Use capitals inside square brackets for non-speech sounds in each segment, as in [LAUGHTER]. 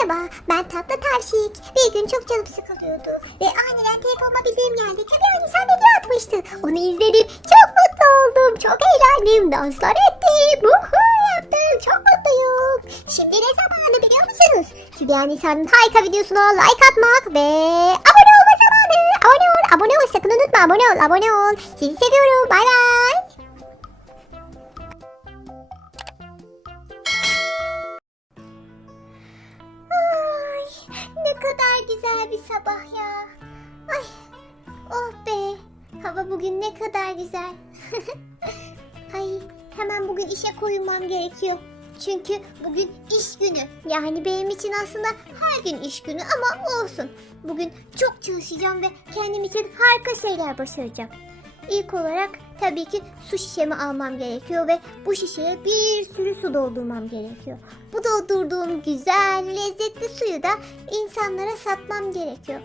Merhaba, ben Tatlı Tavşik. Bir gün çok canım sıkılıyordu. Ve aniden telefonuma bildiğim geldi. Tabii hani sen video atmıştın. Onu izledim. Çok mutlu oldum. Çok eğlendim. Danslar ettim. Uhu yaptım. Çok mutluyum. Şimdi ne zamanı biliyor musunuz? Hülya Nisa'nın harika videosuna like atmak ve abone olma zamanı. Abone ol. Abone ol. Sakın unutma. Abone ol. Abone ol. Sizi seviyorum. Bay bay. Kadar güzel bir sabah ya. Ay, oh be. Hava bugün ne kadar güzel. [LAUGHS] Ay, hemen bugün işe koyulmam gerekiyor. Çünkü bugün iş günü. Yani benim için aslında her gün iş günü ama olsun. Bugün çok çalışacağım ve kendim için harika şeyler başaracağım. İlk olarak tabii ki su şişemi almam gerekiyor ve bu şişeye bir sürü su doldurmam gerekiyor. Bu doldurduğum güzel, lezzetli suyu da insanlara satmam gerekiyor.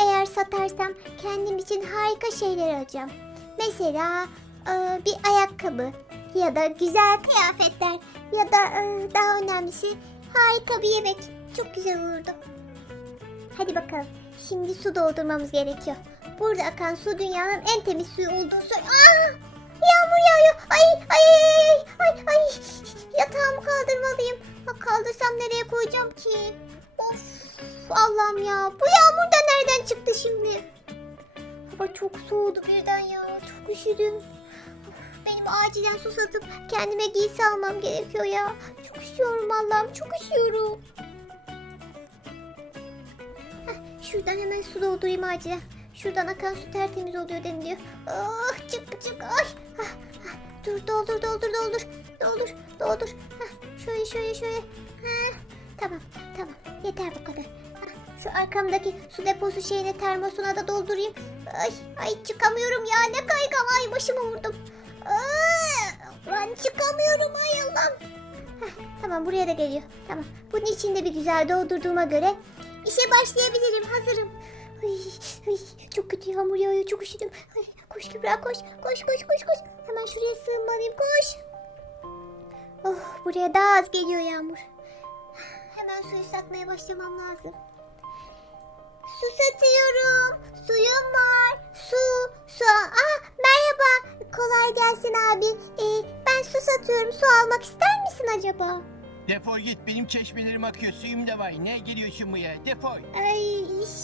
Eğer satarsam kendim için harika şeyler alacağım. Mesela e, bir ayakkabı ya da güzel kıyafetler ya da e, daha önemlisi harika bir yemek. Çok güzel olurdu. Hadi bakalım. Şimdi su doldurmamız gerekiyor. Burada akan su dünyanın en temiz suyu olduğu su. Aa! Yağmur yağıyor. Ay ay. Allah'ım ya. Bu yağmur da nereden çıktı şimdi? Hava çok soğudu birden ya. Çok üşüdüm. Benim acilen su satıp kendime giysi almam gerekiyor ya. Çok üşüyorum Allah'ım. Çok üşüyorum. Şuradan hemen su doldurayım acilen. Şuradan akan su tertemiz oluyor deniliyor. Ah çık çık ay. Dur doldur doldur doldur. Doldur doldur. Hah, şöyle şöyle şöyle. Hah, tamam tamam yeter bu kadar. Şu arkamdaki su deposu şeyine termosuna da doldurayım. Ay ay çıkamıyorum ya ne kaygan ay başımı vurdum. Aa, ben çıkamıyorum ay Allah'ım. Tamam buraya da geliyor. Tamam. Bunun içinde bir güzel doldurduğuma göre işe başlayabilirim. Hazırım. Ay, ay, çok kötü yağmur yağıyor. Çok üşüdüm. Ay, koş Kübra koş. Koş koş koş koş. Hemen şuraya sığınmalıyım. Koş. Oh buraya daha az geliyor yağmur. Hemen suyu satmaya başlamam lazım. Su satıyorum. Suyum var. Su, su. Aa, merhaba. Kolay gelsin abi. Ee, ben su satıyorum. Su almak ister misin acaba? Defol git benim çeşmelerim akıyor suyum da var. Ne geliyorsun buraya defol. Ay,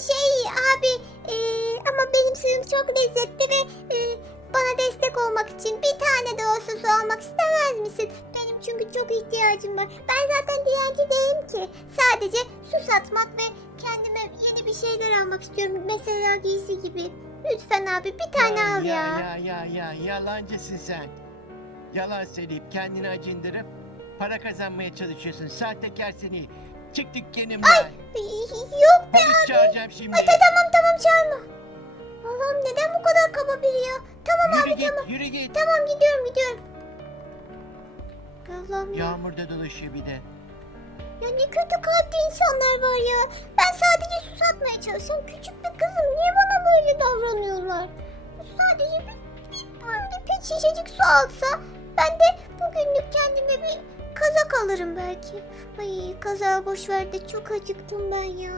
şey abi ee, ama benim suyum çok lezzetli ve ee, bana destek olmak için bir tane de olsa su almak istemez misin? Benim çünkü çok ihtiyacım var. Ben zaten dilenci değilim ki. Sadece su satmak ve kendime yeni bir şeyler almak istiyorum. Mesela giysi gibi. Lütfen abi bir tane al ya. Ya ya ya yalancısın sen. Yalan söyleyip kendini acındırıp para kazanmaya çalışıyorsun. Sahtekar seni. Çık dükkanımdan. Ay, Yok be Polis abi. çağıracağım şimdi. Ay, ta- tamam tamam çağırma. Allah'ım neden bu kadar kaba biri ya? Tamam yürü abi git tamam. yürü git. Tamam gidiyorum gidiyorum. Allah'ım ya. Yağmurda dolaşıyor bir de. Ya ne kötü kalpli insanlar var ya. Ben sadece su satmaya çalışan küçük bir kızım. Niye bana böyle davranıyorlar? Sadece bir, bir, bir pet şişecik su alsa ben de bugünlük kendime bir kazak alırım belki. Ay kazağı boş ver de çok acıktım ben ya.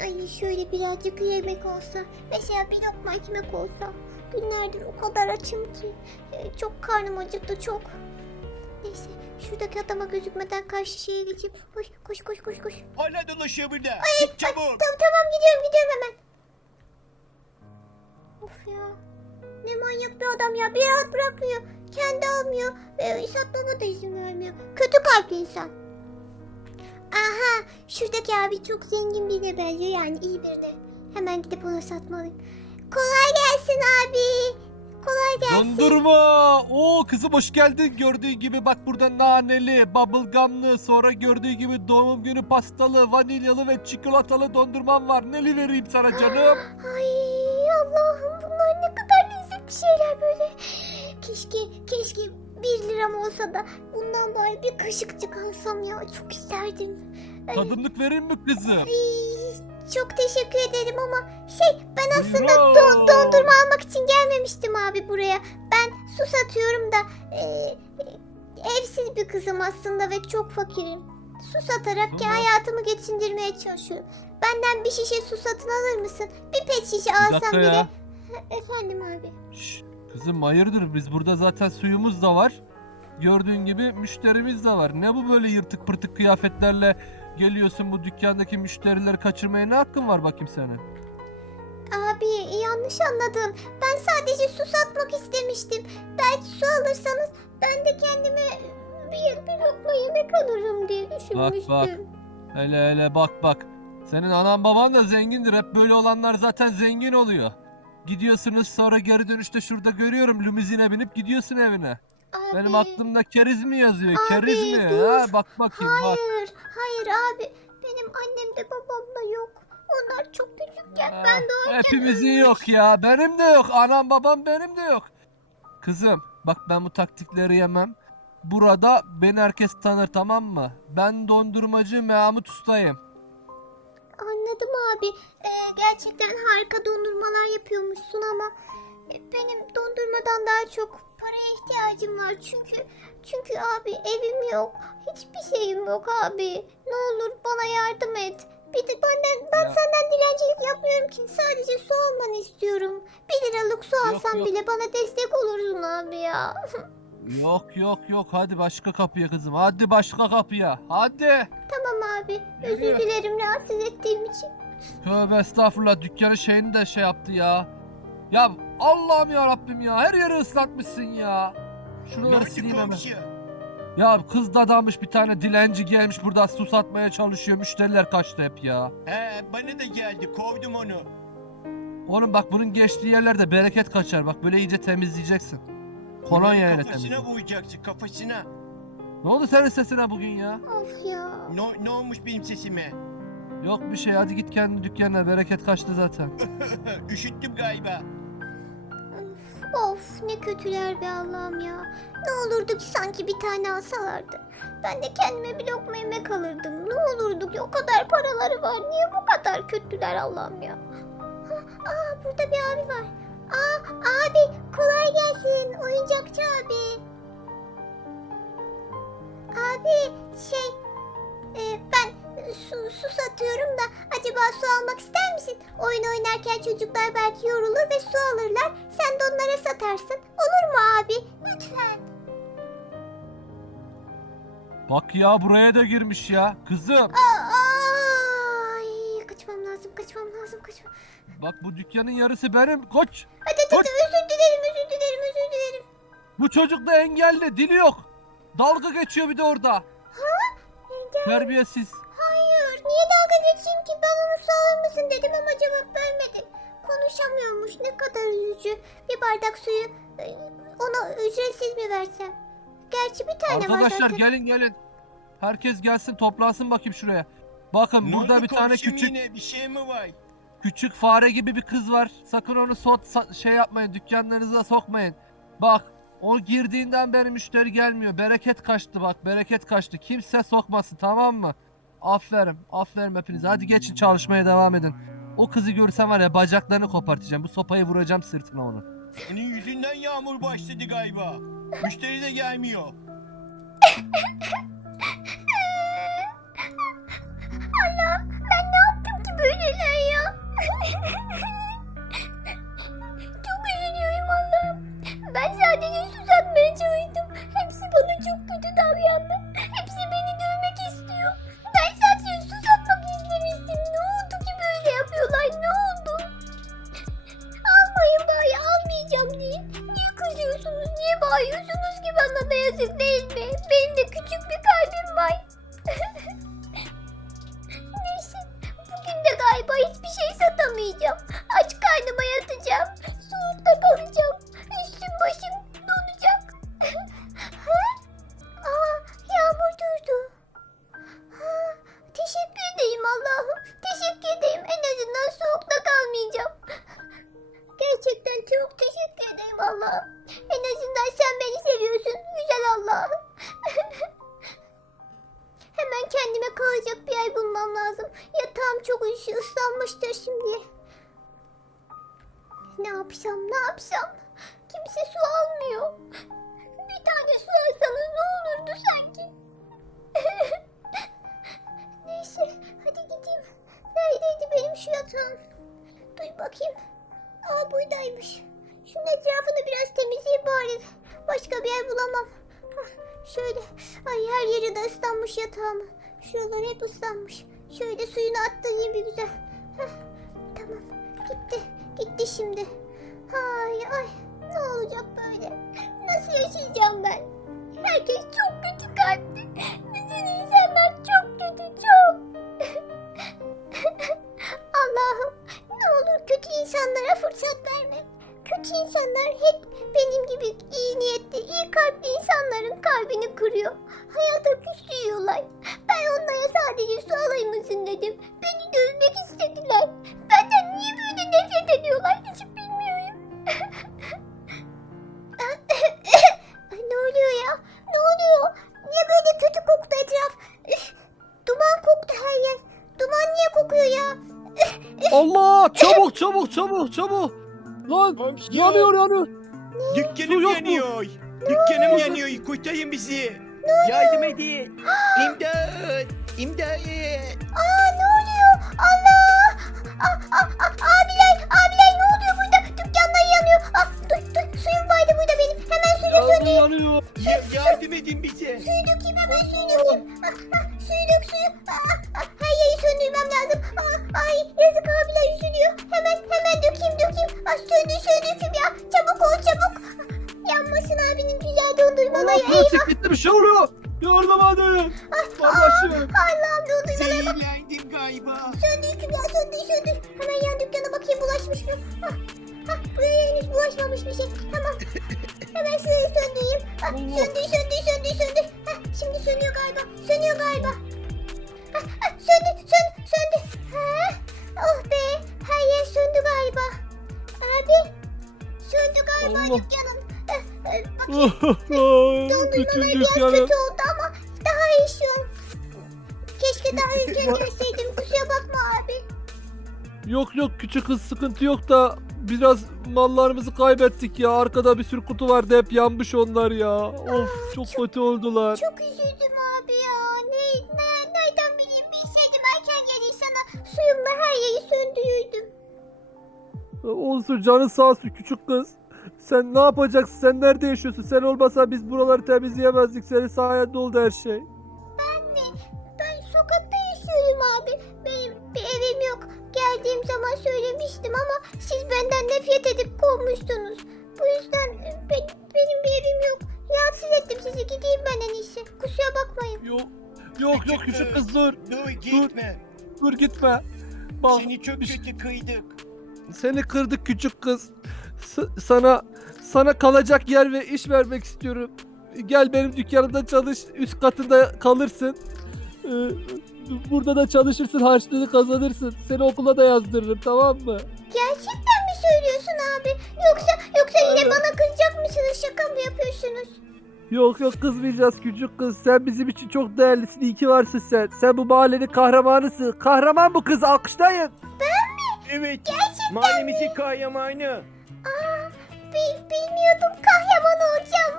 Ay şöyle birazcık yemek olsa. Mesela bir lokma ekmek olsa. Günlerdir o kadar açım ki. Ee, Çok karnım acıktı çok. Neyse şuradaki adama gözükmeden karşı şeye geçeyim. Koş koş koş koş koş. Hala dolaşıyor burada. Çık çabuk. Tamam tamam gidiyorum gidiyorum hemen. Of ya. Ne manyak bir adam ya. Bir rahat bırakmıyor. Kendi almıyor. Ve satmama da izin vermiyor. Kötü kalpli insan. Aha şuradaki abi çok zengin birine benziyor yani iyi birine. Hemen gidip ona satmalıyım. Kolay gelsin abi. Kolay gelsin. Dondurma. Oo kızım hoş geldin. Gördüğün gibi bak burada naneli, bubblegumlı, sonra gördüğün gibi doğum günü pastalı, vanilyalı ve çikolatalı dondurmam var. Neli vereyim sana canım? Ay Allah'ım bunlar ne kadar lezzetli şeyler böyle. Keşke keşke bir liram olsa da bundan bari bir kaşıkçık alsam ya çok isterdim. Tadımlık vereyim mi kızım? ay, çok teşekkür ederim ama şey ben aslında don- dondurma almak için gelmemiştim abi buraya. Ben su satıyorum da e, e, evsiz bir kızım aslında ve çok fakirim. Su satarak ki Tamam. hayatımı geçindirmeye çalışıyorum. Benden bir şişe su satın alır mısın? Bir pet şişe Bir alsam dakika bile. ya. Ha, Efendim abi. Şşş, kızım hayırdır biz burada zaten suyumuz da var. Gördüğün gibi müşterimiz de var. Ne bu böyle yırtık pırtık kıyafetlerle geliyorsun bu dükkandaki müşterileri kaçırmaya ne hakkın var bakayım senin? Abi yanlış anladın. Ben sadece su satmak istemiştim. Belki su alırsanız ben de kendime bir, bir lokma yemek alırım diye düşünmüştüm. bak. Hele hele bak bak. Senin anan baban da zengindir. Hep böyle olanlar zaten zengin oluyor. Gidiyorsunuz sonra geri dönüşte şurada görüyorum limuzine binip gidiyorsun evine. Abi, Benim aklımda keriz mi yazıyor? Abi, keriz mi? dur. Ha, bak bakayım bak. Hayır, hayır abi. Benim annem de babam da yok. Onlar çok küçükken Ha, ben doğarken Hepimizin ölmüş. yok ya. Benim de yok. Anam babam benim de yok. Kızım bak ben bu taktikleri yemem. Burada beni herkes tanır tamam mı? Ben dondurmacı Mahmut Usta'yım. Anladım abi. Ee, gerçekten harika dondurmalar yapıyormuşsun ama benim dondurmadan daha çok paraya ihtiyacım var. Çünkü çünkü abi evim yok. Hiçbir şeyim yok abi. Ne olur bana yardım et. Bir de benden ben Ya. senden dilencilik yapmıyorum ki. Sadece su almanı istiyorum. Bir liralık su Yok, alsam yok. bile bana destek olursun abi ya. Yok yok yok hadi başka kapıya kızım. Hadi başka kapıya. Hadi. tamam abi. Özür dilerim rahatsız ettiğim için. Tövbe estağfurullah dükkanın şeyini de şey yaptı ya. Ya Allah'ım ya Rabbim ya her yeri ıslatmışsın ya. Ne Şuraları oldu sileyim hemen. Ya kız dadamış bir tane dilenci gelmiş burada su satmaya çalışıyor. Müşteriler kaçtı hep ya. He bana da geldi kovdum onu. Oğlum bak bunun geçtiği yerlerde bereket kaçar. Bak böyle iyice temizleyeceksin. Kolonya ile Kafasına temizle. vuracaksın kafasına. Ne oldu senin sesine bugün ya? Of ya. Ne, ne olmuş benim sesime? Yok bir şey hadi git kendi dükkanına bereket kaçtı zaten. [LAUGHS] Üşüttüm galiba. Of ne kötüler be Allah'ım ya. Ne olurdu ki sanki bir tane alsalardı. Ben de kendime bir lokma yemek alırdım. Ne olurdu ki o kadar paraları var. Niye bu kadar kötüler Allah'ım ya. Ha, Aa burada bir abi var. Aa abi kolay gelsin oyuncakçı abi. Abi şey e, ben su, su satıyorum da acaba su almak ister misin? Oyun oynarken çocuklar belki yorulur ve su alırlar. Sen de onlara satarsın. Olur mu abi? Lütfen. Bak ya buraya da girmiş ya. Kızım Aa, ay, kaçmam lazım, kaçmam lazım, kaçmam. bak bu dükkanın yarısı benim. Koç. Hadi hadi, Koç. özür dilerim, özür dilerim, özür dilerim. Bu çocuk da engelli. Dili yok. Dalga geçiyor bir de orada. Engel. Terbiyesiz. Geçeyim ki? Ben onu sağır mısın dedim ama cevap vermedi. Konuşamıyormuş, ne kadar üzücü. Bir bardak suyu e, ona ücretsiz mi versem? Gerçi bir tane var Arkadaşlar zaten. gelin gelin. Herkes gelsin toplansın bakayım şuraya. Bakın Ne burada oldu bir tane komşum küçük yine bir şey mi var? küçük fare gibi bir kız var. Sakın onu sot sa- şey yapmayın. Dükkanlarınıza sokmayın. Bak o girdiğinden beri müşteri gelmiyor. Bereket kaçtı bak. Bereket kaçtı. Kimse sokmasın tamam mı? Aferin. Aferin hepinize. Hadi geçin çalışmaya devam edin. O kızı görsem var ya bacaklarını kopartacağım. Bu sopayı vuracağım sırtına onu. Senin yüzünden yağmur başladı galiba. Müşteri de gelmiyor. Allah ben ne yaptım ki böyleler ya? [LAUGHS] Niye bağırıyorsunuz ki bana da yazık değil mi? Benim de küçük bir Duy bakayım. Aa buradaymış. Şunun etrafını biraz temizleyeyim bari. Başka bir yer bulamam. Hah, şöyle. Ay her yeri de ıslanmış yatağımın. Şuralar hep ıslanmış. Şöyle suyunu attırayım bir güzel. Hah, tamam. Gitti. Gitti şimdi. Ay ay. Ne olacak böyle? Nasıl yaşayacağım ben? Herkes çok kötü kalpli. Bütün insanlar çok kötü çok. [LAUGHS] kokuyor ya? Allah çabuk çabuk çabuk çabuk. Lan Komşu. yanıyor yanıyor. Su Dükkanım yok mu? yanıyor. Dükkanım yanıyor. Kurtarın bizi. Yardım edin. İmdat. İmdat. Aa ne oluyor? Allah! Aa, aa, aa, abiler, abiler ne oluyor burada? Dükkanlar yanıyor. Aa, dur dur suyum vardı burada benim. Hemen suyu Yanıyor söndüreyim. yanıyor. Ya- yardım edin bize. Suyu dökeyim hemen suyu dökeyim. Ah, ah, suyu dök suyu. Gitti bir şey oluyor. Yardım edin. Kardeşim. Allah'ım dondurmalara bak. Zehirlendim galiba. Söndür Kübra söndür söndür. Hemen yan dükkana bakayım bulaşmış mı? Hah, hah, buraya henüz bulaşmamış bir şey. Tamam. Hemen şurayı söndüreyim. Hah, söndür söndür söndür söndür. Hah, şimdi sönüyor galiba. Sönüyor galiba. Hah, hah, söndü söndü söndü. Hah, oh be her yer söndü galiba. Abi söndü galiba Allah. dükkanım. Eh, eh, bakayım Bütün dükkanı. kötü oldu ama daha iyi şu an. Keşke daha [LAUGHS] erken gelseydim kusura bakma abi. Yok yok küçük kız sıkıntı yok da biraz mallarımızı kaybettik ya. Arkada bir sürü kutu vardı hep yanmış onlar ya. Of çok kötü oldular. Çok üzüldüm abi ya. Ne, ne, nereden bileyim bilseydim erken gelir sana suyumla her yeri söndürürdüm. Olsun canın sağ olsun küçük kız. Sen ne yapacaksın? Sen nerede yaşıyorsun? Sen olmasa biz buraları temizleyemezdik. Senin sayende oldu her şey. Ben mi? Ben sokakta yaşıyorum abi. Benim bir evim yok. Geldiğim zaman söylemiştim ama siz benden nefret edip kovmuştunuz. Bu yüzden be- benim bir evim yok. Rahatsız ettim sizi gideyim ben en iyisi. Kusura bakmayın. Yok. Yok yok küçük kız dur. Dur gitme. Dur gitme. Bak Seni çok kötü kıydık. Seni kırdık küçük kız. S- sana sana kalacak yer ve iş vermek istiyorum. Gel benim dükkanımda çalış. Üst katında kalırsın. Ee, burada da çalışırsın, harçlığını kazanırsın. Seni okula da yazdırırım tamam mı? Gerçekten mi söylüyorsun abi? Yoksa yoksa yine Evet. bana kızacak mısınız? Şaka mı yapıyorsunuz? Yok yok kızmayacağız küçük kız. Sen bizim için çok değerlisin. İyi ki varsın sen. Sen bu mahallenin kahramanısın. Kahraman bu kız. Alkışlayın. Evet. Mahallemizin kahramanı. Bilmiyordum kahraman olacağım.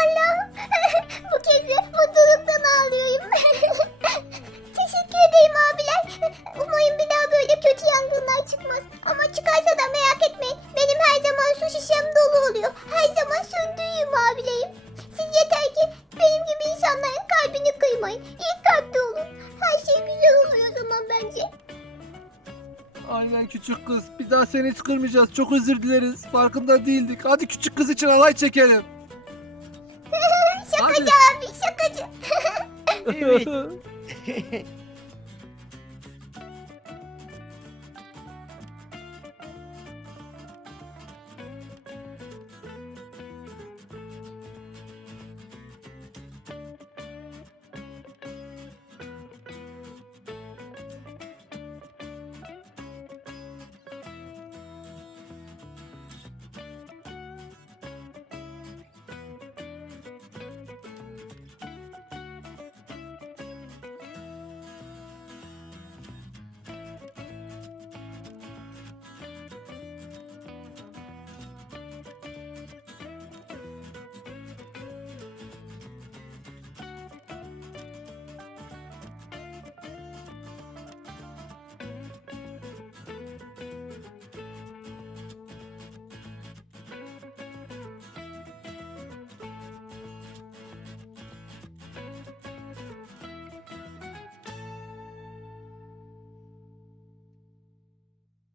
Allah'ım [LAUGHS] bu kez mutluluktan ağlıyorum. [LAUGHS] Teşekkür ederim abiler. Umarım bir daha böyle kötü yangınlar çıkmaz. Ama çıkarsa da merak etmeyin. Benim her zaman su şişem dolu oluyor. Her zaman söndürüyüm abilerim. Siz yeter ki benim gibi insanların kalbini kıymayın. İyi kalpli olun. Her şey güzel oluyor o zaman bence. Aynen küçük kız. Bir daha seni hiç kırmayacağız. Çok özür dileriz. Farkında değildik. Hadi küçük kız için alay çekelim. [LAUGHS] şakacı Hadi. abi şakacı. [LAUGHS] Evet. [LAUGHS]